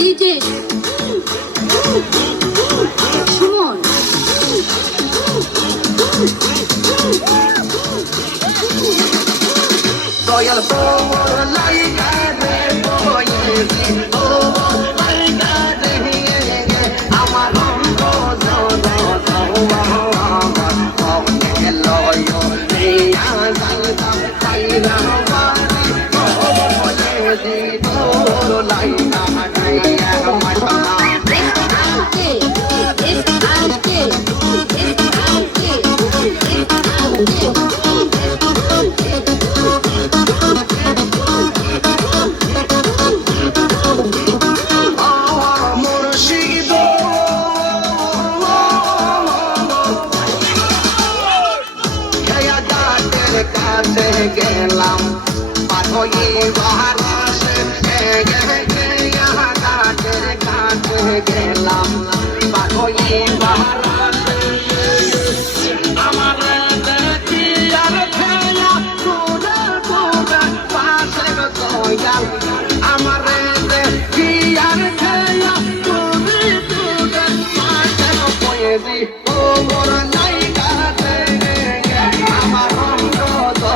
DJ Suman Royal Power like গেলাম পাঠই বাহারাসে কাছে গেলাম পাঠই বাহারাসে আমার দেখি আর খেলা তোরা তোরা পাশে গয়াল আমার দেখি আর খেলা তুমি তোরা পাশে পয়েছি ও মোর লাইগাতে আমার তোর